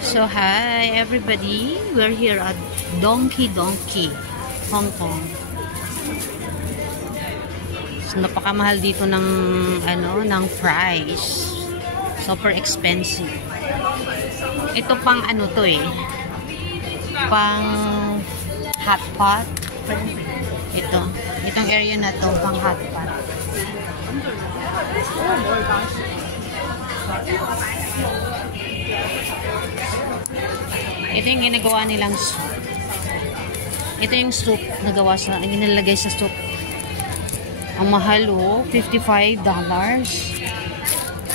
So, hi everybody. We're here at Donkey, Hong Kong. So, napakamahal dito ng ng price. Super expensive. Ito pang to eh. Pang hot pot. Itong area na to pang hot pot. Ito yung ginagawa nilang soup. Ito yung soup na gawa sa, ginalagay sa soup. Ang mahal oh, $55.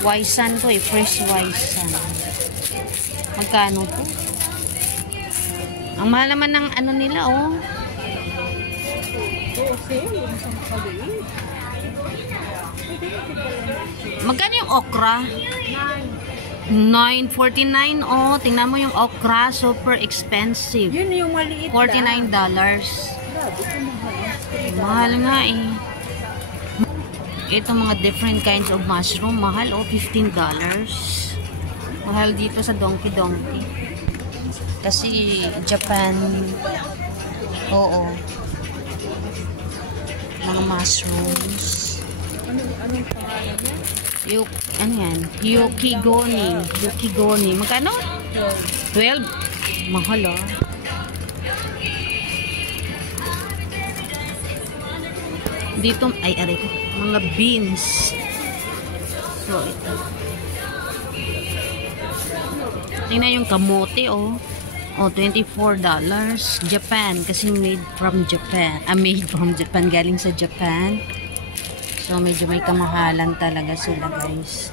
Waisan to eh, fresh waisan. Magkano to? Ang mahal naman ng nila oh. Magkano yung okra? $9.49. Oh, tingnan mo yung okra, super expensive. Yun yung maliit $49. Mahal nga eh. Ito mga different kinds of mushroom, mahal oh, $15. Mahal dito sa Donkey. Kasi Japan. Oo. Mga mushrooms. Anong pangalan niya? Yan? Yukigoni. Magkano? 12. Mahal oh. Dito, aray ko. Mga beans. So, ito. Tingnan yung kamote oh. Oh, $24. Japan. Kasi made from Japan. Galing sa Japan. So, medyo may kamahalan talaga sila, guys.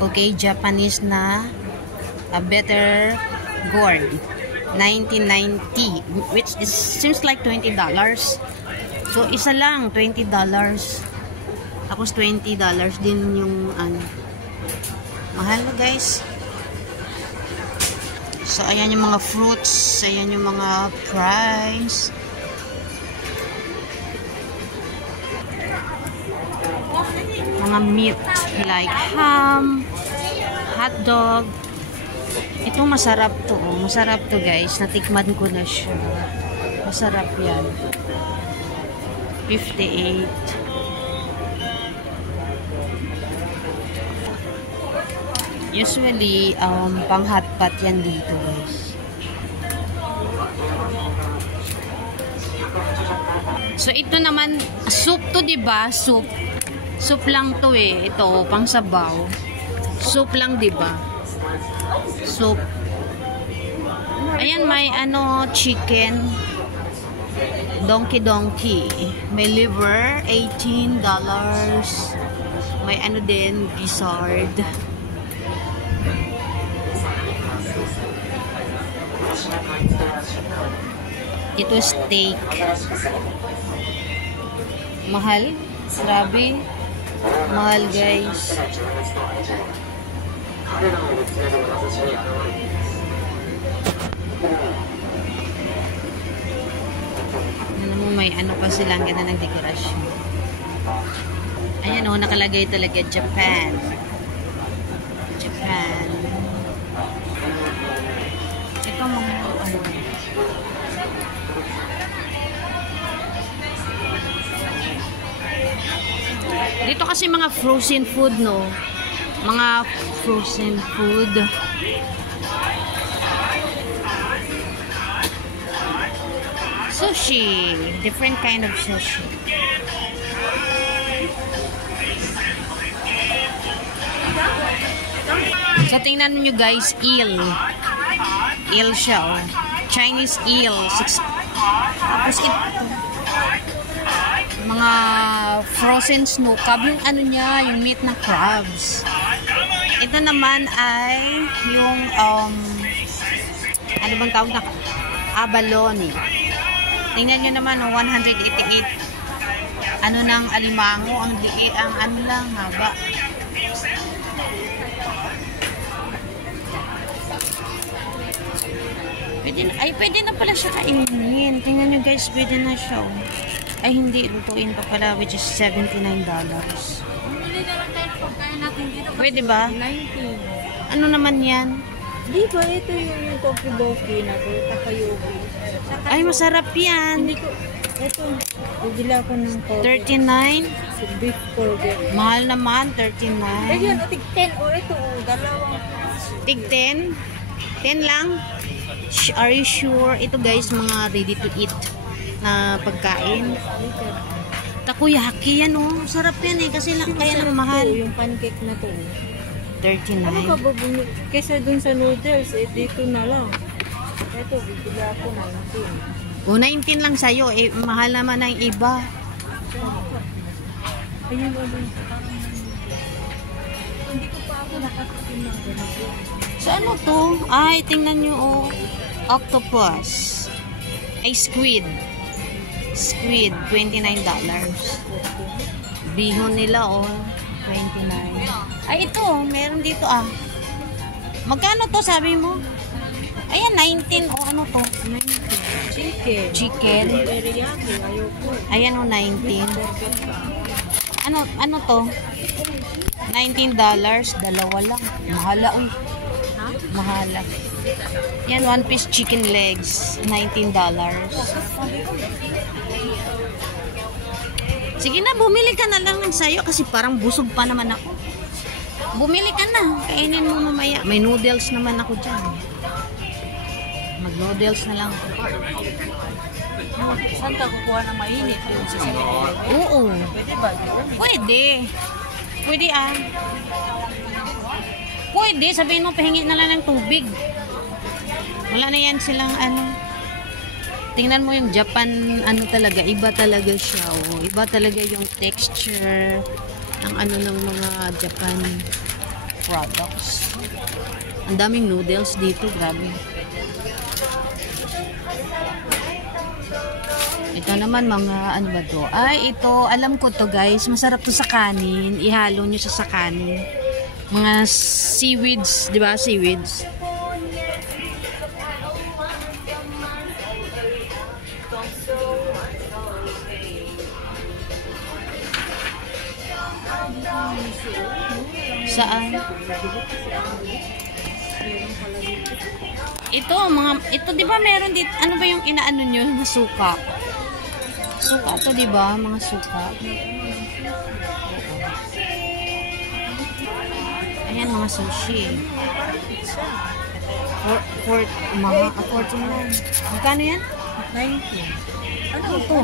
Okay, Japanese na a better gourd. $19.90, which is seems like $20. So, isa lang, $20. Tapos, $20 din yung, mahal na, guys. So, ayan yung mga fruits. Ayan yung mga price. Mga meat like ham, hot dog. Ito masarap to oh. Masarap to guys. Natikman ko na siya. Masarap yan. 58. Usually pang hot pot yan dito guys. So ito naman soup to, 'di ba? Soup lang to eh. Ito, pang sabaw. Soup lang, diba? Soup. Ayan, may chicken. Donkey. May liver, $18. May din, gizzard. Ito, steak. Mahal. Grabe. Mahal guys. May pa silang ganda ng dekorasyon. Ayan oh, nakalagay talaga Japan. Ito mga dito kasi mga frozen food, no? Mga frozen food. Sushi. Different kind of sushi. So, tingnan nyo guys, eel. Eel siya, oh. Chinese eel. Tapos ito. Mga frozen snow crab, yung niya, yung meat na crabs. Ito naman ay yung bang tawag na abalone. Tingnan nyo naman, 188 ng alimango, ang lang haba. Pwede na pala siya kainin. Tingnan nyo guys, pwede na siya. Ay, hindi. Lutuin pa pala, which is $79. Pwede ba? 19. Ano naman yan? Di ba ito yung tokiboki na to, takayuki. Ay, masarap yan. Hindi ko, ito, bibila ko ng 39. beef burger. Mahal naman, Eh 39. yan, tig 10 o ito, dalawang. Tig 10? 10 lang? Are you sure? Ito guys, mga ready to eat na pagkain. Takoyaki yan oh. Sarap yan eh. Kasi lang, kaya lang mahal. Ito, yung pancake na to. 39. Ano ka ba bumili? Kesa dun sa noodles, eh dito na lang. Ito, bibila ko 19. O, 19 lang sa'yo. Eh, mahal naman ang iba. Ayun ba dun? Hindi ko pa ako nakatikim ng ganito. So, ano to? Ay, tingnan nyo oh. Octopus. Ay, squid. Squid, $29. Bihon nila oh. 29. Ay, ito. Meron dito ah. Magkano to sabi mo? Ayan, 19. O ano to? 19. Chicken. Chicken. Teriyaki, ayoko. Ayan o, 19. Ano to? $19. Dalawa lang. Mahala, uy. Ha? Mahala. Yan, one piece chicken legs. $19. Sige na, bumili ka na lang ng sayo kasi parang busog pa naman ako. Bumili ka na. Kainin mo mamaya. May noodles naman ako dyan. Mag-noodles na lang ako. Saan ka kukuha na mainit doon sa sila? Oo. Pwede ba? Pwede. Pwede ah. Pwede. Sabihin mo, pahingi na lang ng tubig. Wala na yan silang ano. Tingnan mo yung Japan, ano talaga, iba talaga siya. Oh. Iba talaga yung texture ng ano ng mga Japan products. Ang daming noodles dito, grabe. Ito naman mga ano ba to? Ay, ito, alam ko to guys. Masarap to sa kanin. Ihalo nyo siya sa kanin. Mga seaweeds, di ba? Seaweeds. Saan? Ito, ito 'di ba meron dito, ano ba yung inaano nyo na suka? Suka to 'di ba, mga suka. Ayan mga sushi. Mga 14 lang. Magkano yan? 19. Ano to?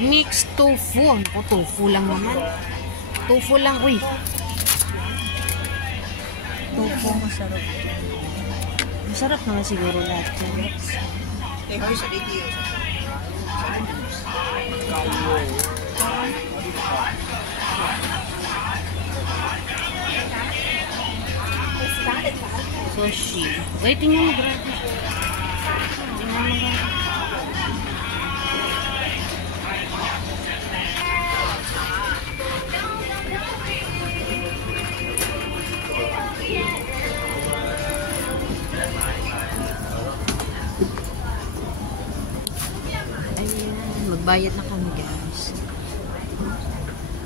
Mixed tofu. O, tofu lang naman. Tofu lang, uy. Tofu, masarap. Masarap naman siguro lahat yan. Sushi. Uy, tingnan mo, grabe. Tingnan mo, grabe. Magbayad na kami guys.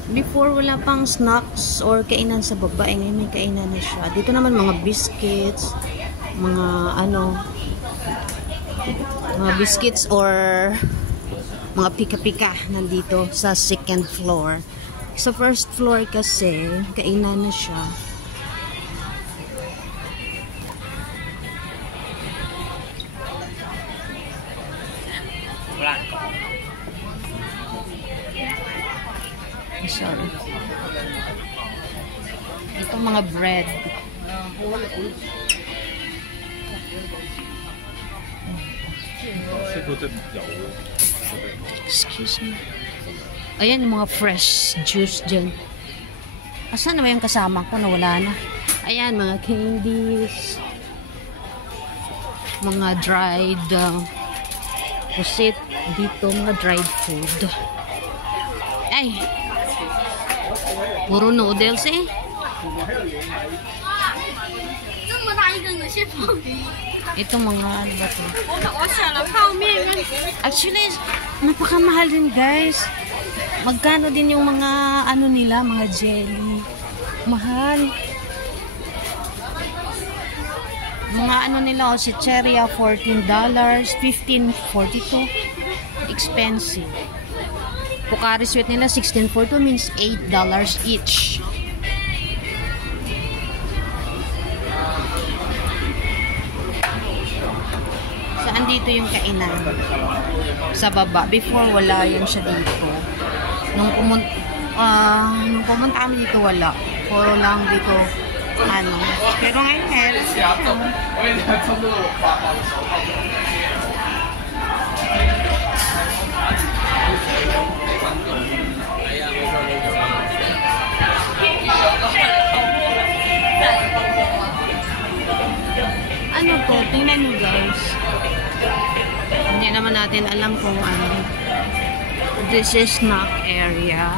Before wala pang snacks or kainan sa baba, ngayon may kainan na siya. Dito naman mga biscuits, mga ano, mga biscuits or mga pika-pika nandito sa second floor. Sa first floor kasi kainan na siya. Sorry. Ito mga bread. Excuse me. Ayan yung mga fresh juice dyan. Asan naman yung kasama ko? Nawala na. Ayan, mga candies. Mga dried pusit. Dito, mga dried food. Ay! Puro noodles eh. Ito mga ano ba to? Actually, napakamahal din guys. Magkano din yung mga ano nila, mga jelly. Mahal. Mga ano nila, si Chicheria, $14, $15.42. Expensive. Pocari Sweat nila, $16.42, means $8 each. Saan dito yung kainan? Sa baba. Before, wala yan siya dito. Nung pumunta kami dito, wala. Puro lang dito, ano. Pero ngayon, meron. Ano to? Tingnan nyo guys. Hindi naman natin alam kung ano. This is snack area.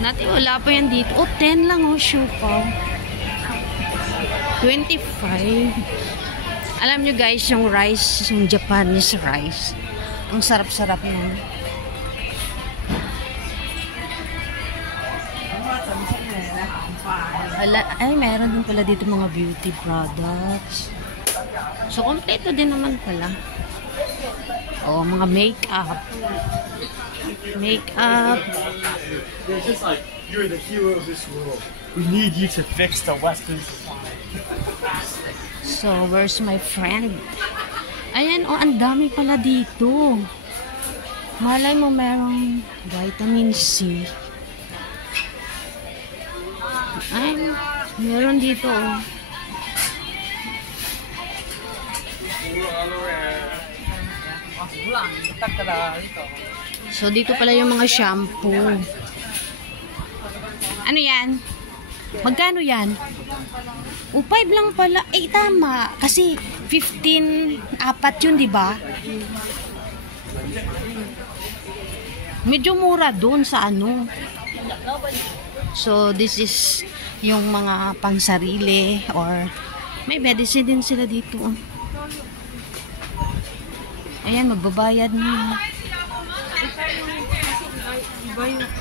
Wala pa yan dito. Oh, 10 lang oh, siupaw. 25. Alam nyo guys, yung rice, yung Japanese rice. Ang sarap-sarap nun. Ay, meron din pala dito mga beauty products. So, kompleto din naman pala. Oh, mga makeup. Makeup. It's just like, you're the hero of this world. We need you to fix the Western society. So, where's my friend? Ayan, oh, ang dami pala dito. Malay mo merong vitamin C. Ay, meron dito, oh. So, dito pala yung mga shampoo. Ano yan? Magkano yan? O, 5 lang pala. Eh, tama. Kasi, 15, apat yun, di ba? Medyo mura doon sa ano. So, this is yung mga pangsarili or may medicine din sila dito. Ayan, magbabayad na.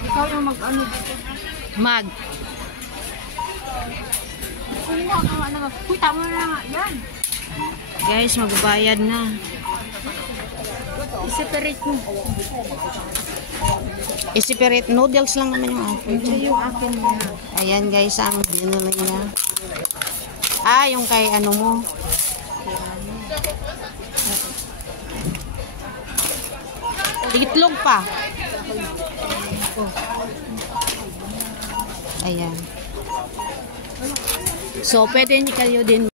Ikaw yung mag-ano dito. Mag. Uy, tama na nga. Yan. Guys, magbabayad na. I-separate mo. I-separate noodles lang naman yung akin. Ito yung akin mo na. Ayan guys, ang dinala niya. Ah, yung kay ano mo. Itlog pa. Ayan. So, pwede niyo kayo din